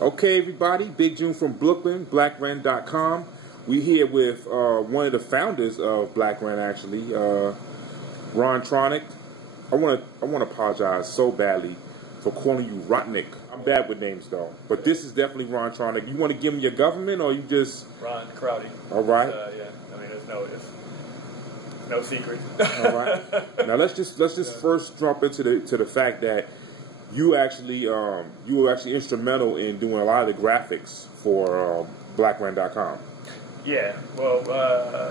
Okay, everybody, Big June from Brooklyn, Blacren.com. We here with one of the founders of Blacren, actually, Rontronik. I want to apologize so badly for calling you Rontronik. I'm bad with names though, but this is definitely Rontronik. You want to give me your government, or you just Ron Crowdy? All right. Yeah, I mean, there's no secret. All right. Now let's just first jump into the fact that you were actually instrumental in doing a lot of the graphics for Blacren.com. Yeah, well,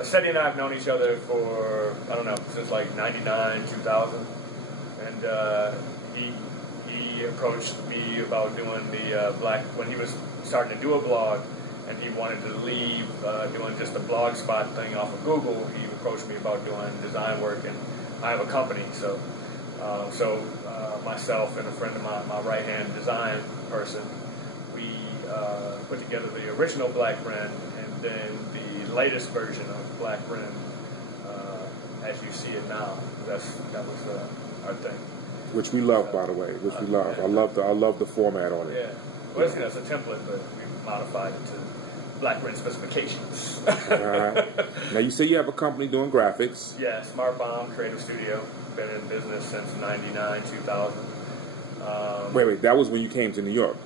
Shetty and I have known each other for, I don't know, since like 99, 2000. And he approached me about doing the when he was starting to do a blog, and he wanted to leave doing just a blog spot thing off of Google. He approached me about doing design work, and I have a company, so myself and a friend of mine, my right-hand design person, we put together the original Blacren, and then the latest version of Blacren, as you see it now. That was our thing. Which we love, by the way. Which we love. Yeah. I love the format on it. Yeah, well, it's a template, but we modified it to Blacren specifications. Now you say you have a company doing graphics. Yeah, Smart Bomb Creative Studio. Been in business since 99, 2000. Wait, that was when you came to New York?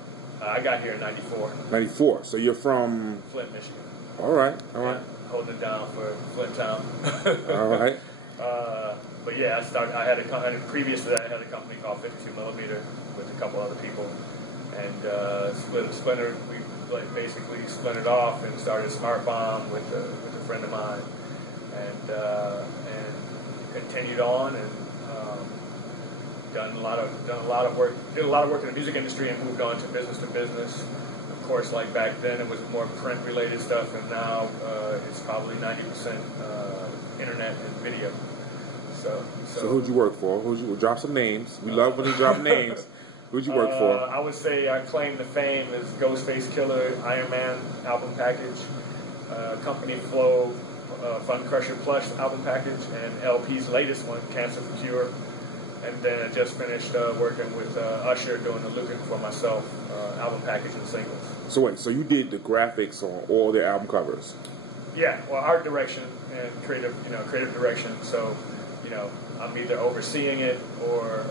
I got here in 94. 94, so you're from? Flint, Michigan. All right. Yeah, holding it down for Flint Town. All right. But yeah, I had a company, previous to that I had a company called 52mm with a couple other people. And splintered, we basically splintered off and started Smart Bomb with a friend of mine. And continued on and did a lot of work in the music industry, and moved on to business. Of course, like back then it was more print related stuff, and now it's probably 90% internet and video. So who'd you work for? Drop some names. We love when you drop names. Who'd you work for? I would say I claim the fame as Ghostface Killer, Iron Man album package, Company Flow, Fun Crusher Plush album package, and LP's latest one, Cancer for Cure. And then I just finished working with Usher doing the Looking for Myself album package and singles. So wait, so you did the graphics on all their album covers? Yeah, well, art direction and creative direction. So, I'm either overseeing it or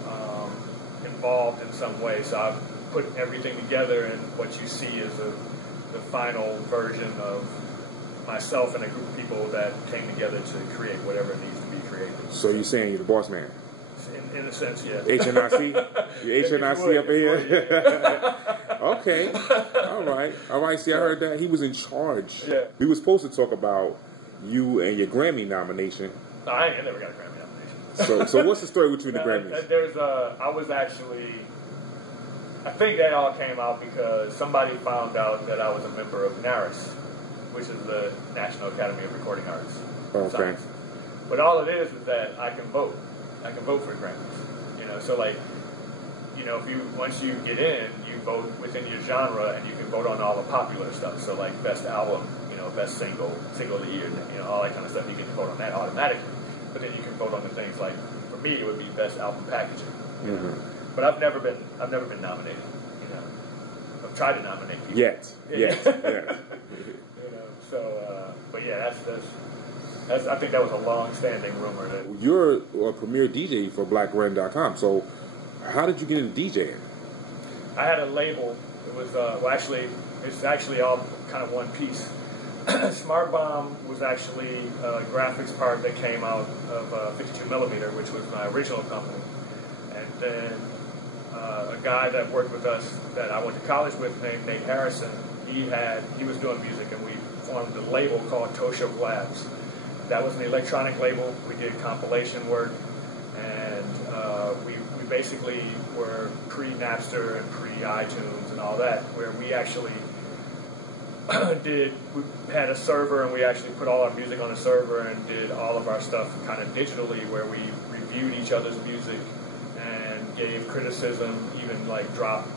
involved in some way. So I've put everything together, and what you see is the final version of myself and a group of people that came together to create whatever needs to be created. So you're saying you're the boss man? In a sense, yeah. HNIC? You HNIC up here? Yeah. Okay. All right. See, I heard that. He was in charge. Yeah. We were supposed to talk about you and your Grammy nomination. No, I never got a Grammy nomination. So what's the story with you and the Grammys? I think that all came out because somebody found out that I was a member of NARAS, which is the National Academy of Recording Arts. Okay. Science. But all it is that I can vote. I can vote for the Grammys. So like, if once you get in, you vote within your genre, and you can vote on all the popular stuff. So like best album, best single of the year, all that kind of stuff. You get to vote on that automatically. But then you can vote on the things like, for me, it would be best album packaging. But I've never been nominated. I've tried to nominate people. Yet. But yeah, that's I think that was a long-standing rumor. That you're a premier DJ for Blacren.com. So how did you get into DJing? I had a label. It was it's actually all kind of one piece. Smart Bomb was actually a graphics part that came out of 52mm, which was my original company. And then a guy that worked with us that I went to college with named Nate Harrison, he was doing music, and we formed a label called Tosha Labs. That was an electronic label. We did compilation work, and we basically were pre-Napster and pre-iTunes and all that, where we actually we had a server, and we actually put all our music on a server and did all of our stuff kind of digitally, where we reviewed each other's music and gave criticism, even like dropped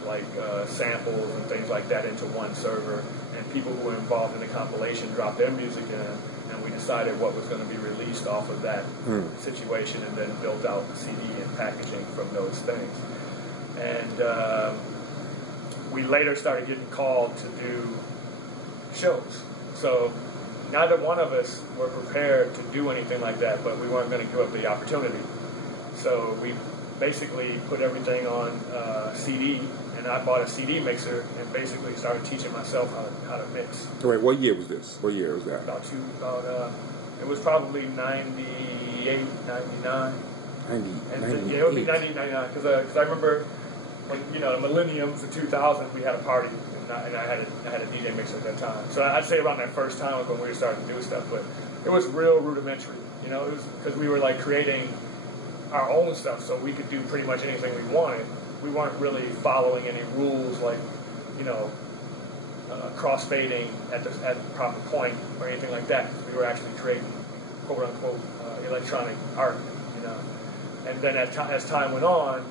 samples and things like that into one server, and people who were involved in the compilation dropped their music in, and we decided what was going to be released off of that situation, and then built out the CD and packaging from those things. And we later started getting called to do shows. So neither one of us were prepared to do anything like that, but we weren't going to give up the opportunity. So we basically put everything on CD, and I bought a CD mixer and basically started teaching myself how to mix. Wait, what year was this? What year was that? It was probably 98, 99. 98. Yeah, it would be 90, 99, because I remember when, you know, the millenniums, the 2000s, we had a party, and I had a DJ mixer at that time. So I'd say around that first time was when we were starting to do stuff, but it was real rudimentary. You know, it was because we were like creating our own stuff, so we could do pretty much anything we wanted. We weren't really following any rules like, you know, crossfading at the proper point or anything like that. We were actually creating quote unquote electronic art, you know. And then as time went on,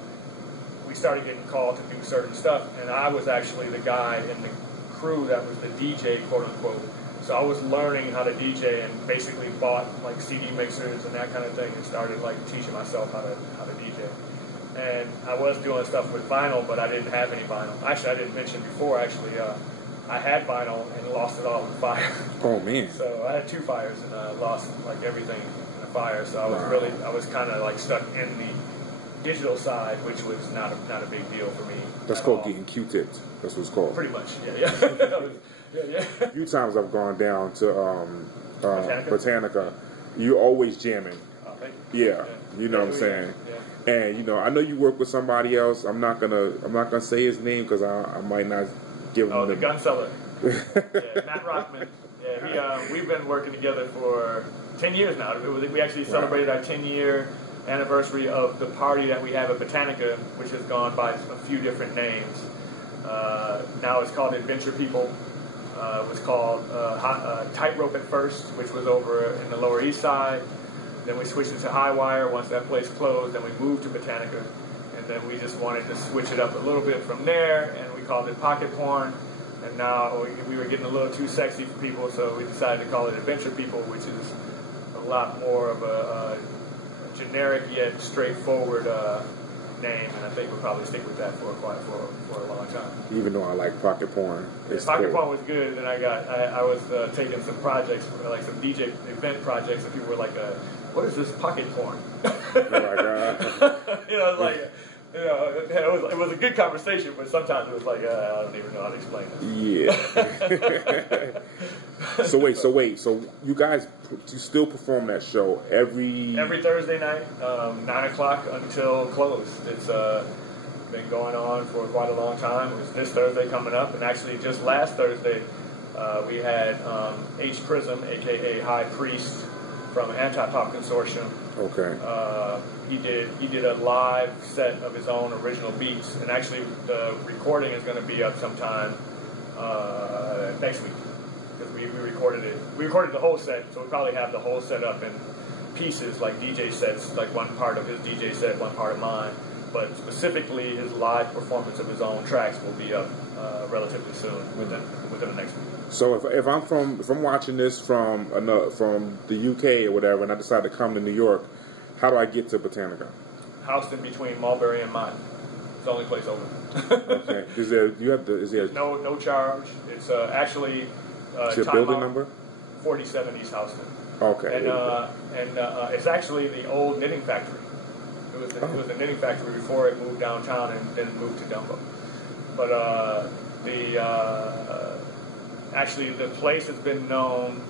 we started getting called to do certain stuff, and I was actually the guy in the crew that was the DJ, quote unquote. So I was learning how to DJ and basically bought like CD mixers and that kind of thing and started like teaching myself how to DJ. And I was doing stuff with vinyl, but I didn't have any vinyl. Actually, I didn't mention before, I had vinyl and lost it all in fire. Oh man. So I had 2 fires and I lost like everything in a fire. So I was kind of like stuck in the digital side, which was not a big deal for me. That's called getting Q-tipped. That's what it's called. Pretty much, yeah. A few times I've gone down to Botanica. You're always jamming. Oh, thank you. Yeah, you know what I'm saying. Yeah. And you know, I know you work with somebody else. I'm not gonna say his name because I might not give him. Oh, the gun seller. Yeah, Matt Rockman. Yeah, we've been working together for 10 years now. We actually celebrated our 10-year anniversary of the party that we have at Botanica, which has gone by a few different names. Now it's called Adventure People. It was called Tightrope at first, which was over in the Lower East Side. Then we switched it to High Wire once that place closed. Then we moved to Botanica. And then we just wanted to switch it up a little bit from there, and we called it Pocket Porn. And now we were getting a little too sexy for people, so we decided to call it Adventure People, which is a lot more of a generic yet straightforward name, and I think we'll probably stick with that for a long time. Even though I like Pocket Porn, Pocket Porn was good. And I was taking some projects, like some DJ event projects, and people were like, "What is this Pocket Porn?" Oh my god! You know, like. You know, it was a good conversation, but sometimes it was like, I don't even know how to explain this. Yeah. So wait. So you guys, you still perform that show every Thursday night, 9 o'clock until close. It's been going on for quite a long time. It was this Thursday coming up, and actually just last Thursday, we had H. Prism, aka High Priest, from Anti-Pop Consortium. Okay. He did a live set of his own original beats, and actually the recording is going to be up sometime next week, because we recorded it. We recorded the whole set, so we'll probably have the whole set up in pieces, like DJ sets, like one part of his DJ set, one part of mine. But specifically, his live performance of his own tracks will be up relatively soon, within the next week. So if I'm watching this from the UK or whatever, and I decide to come to New York, how do I get to Botanica? Houston between Mulberry and Mott. It's the only place open. Okay. Is there no charge? It's actually is there a building number? 47 East Houston. Okay. And it's actually the old knitting factory. It was a knitting factory before it moved downtown and then moved to Dumbo. But actually the place has been known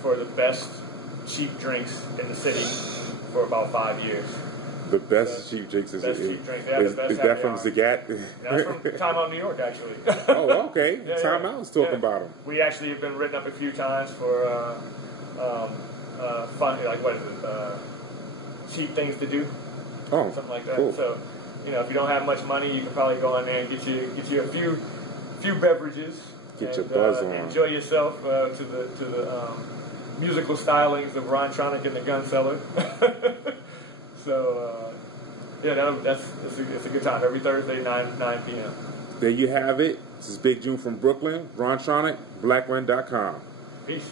for the best cheap drinks in the city for about 5 years. The best cheap drinks is that from Zagat? That's from Time Out New York, actually. Oh, okay. Yeah, Time Out was talking about them. We actually have been written up a few times for fun, like what is it? Cheap things to do. Oh, something like that. Cool. So, you know, if you don't have much money, you can probably go in there and get you a few beverages. Get your buzz on. Enjoy yourself to the musical stylings of Rontronik and the Gun Seller. So, it's a good time. Every Thursday, 9 p.m. There you have it. This is Big June from Brooklyn. Rontronik, Blacren.com. Peace.